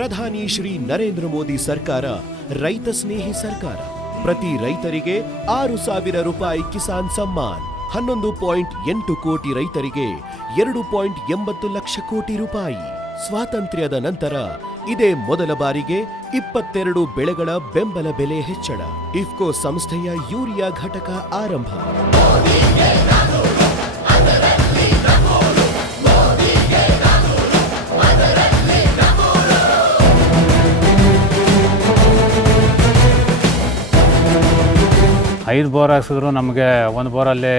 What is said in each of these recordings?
ಪ್ರಧಾನಿ ಶ್ರೀ ನರೇಂದ್ರ ಮೋದಿ ಸರ್ಕಾರ, ರೈತ ಸ್ನೇಹಿ ಸರ್ಕಾರ. ಪ್ರತಿ ರೈತರಿಗೆ ಆರು ಸಾವಿರ ರೂಪಾಯಿ ಕಿಸಾನ್ ಸಮ್ಮಾನ್. ಹನ್ನೊಂದು ಪಾಯಿಂಟ್ ಎಂಟು ಕೋಟಿ ರೈತರಿಗೆ ಎರಡು ಪಾಯಿಂಟ್ ಎಂಬತ್ತು ಲಕ್ಷ ಕೋಟಿ ರೂಪಾಯಿ. ಸ್ವಾತಂತ್ರ್ಯದ ನಂತರ ಇದೇ ಮೊದಲ ಬಾರಿಗೆ ಇಪ್ಪತ್ತೆರಡು ಬೆಳೆಗಳ ಬೆಂಬಲ ಬೆಲೆ ಹೆಚ್ಚಳ. ಇಫ್ಕೋ ಸಂಸ್ಥೆಯ ಯೂರಿಯಾ ಘಟಕ ಆರಂಭ. ಐದು ಬೋರ್ ಹಾಕ್ಸಿದ್ರು ನಮಗೆ ಒಂದು ಬೋರಲ್ಲಿ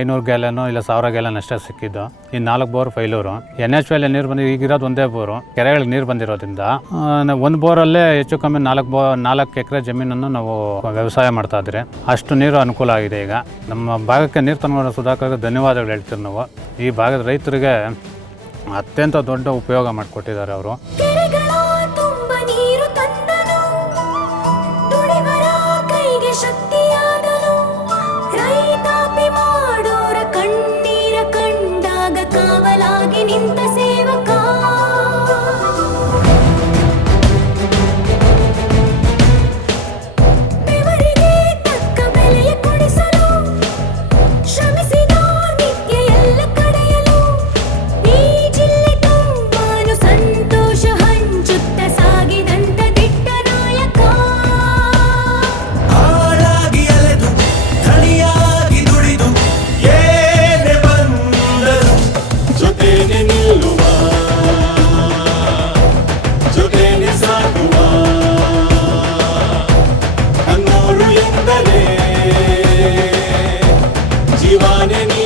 ಐನೂರು ಗ್ಯಾಲನು ಇಲ್ಲ ಸಾವಿರ ಗ್ಯಾಲನ್ ಅಷ್ಟೇ ಸಿಕ್ಕಿದ್ದು. ಇನ್ನು ನಾಲ್ಕು ಬೋರ್ ಫೈಲೂರು. ಎನ್ ಎಚ್ ಮೇಲೆ ನೀರು ಈಗ ಈಗಿರೋದು ಒಂದೇ ಬೋರು. ಕೆರೆಗಳಿಗೆ ನೀರು ಬಂದಿರೋದ್ರಿಂದ ಒಂದು ಬೋರಲ್ಲೇ ಹೆಚ್ಚು ಕಮ್ಮಿ ನಾಲ್ಕು ಬೋ, ನಾಲ್ಕು ಎಕರೆ ಜಮೀನನ್ನು ನಾವು ವ್ಯವಸಾಯ ಮಾಡ್ತಾ ಅಷ್ಟು ನೀರು ಅನುಕೂಲ ಆಗಿದೆ ಈಗ. ನಮ್ಮ ಭಾಗಕ್ಕೆ ನೀರು ತಂದುಕೊಂಡು ಸುಧಾಕರ್ಗೆ ಧನ್ಯವಾದಗಳು ಹೇಳ್ತೀವಿ ನಾವು. ಈ ಭಾಗದ ರೈತರಿಗೆ ಅತ್ಯಂತ ದೊಡ್ಡ ಉಪಯೋಗ ಮಾಡಿಕೊಟ್ಟಿದ್ದಾರೆ ಅವರು. Anemi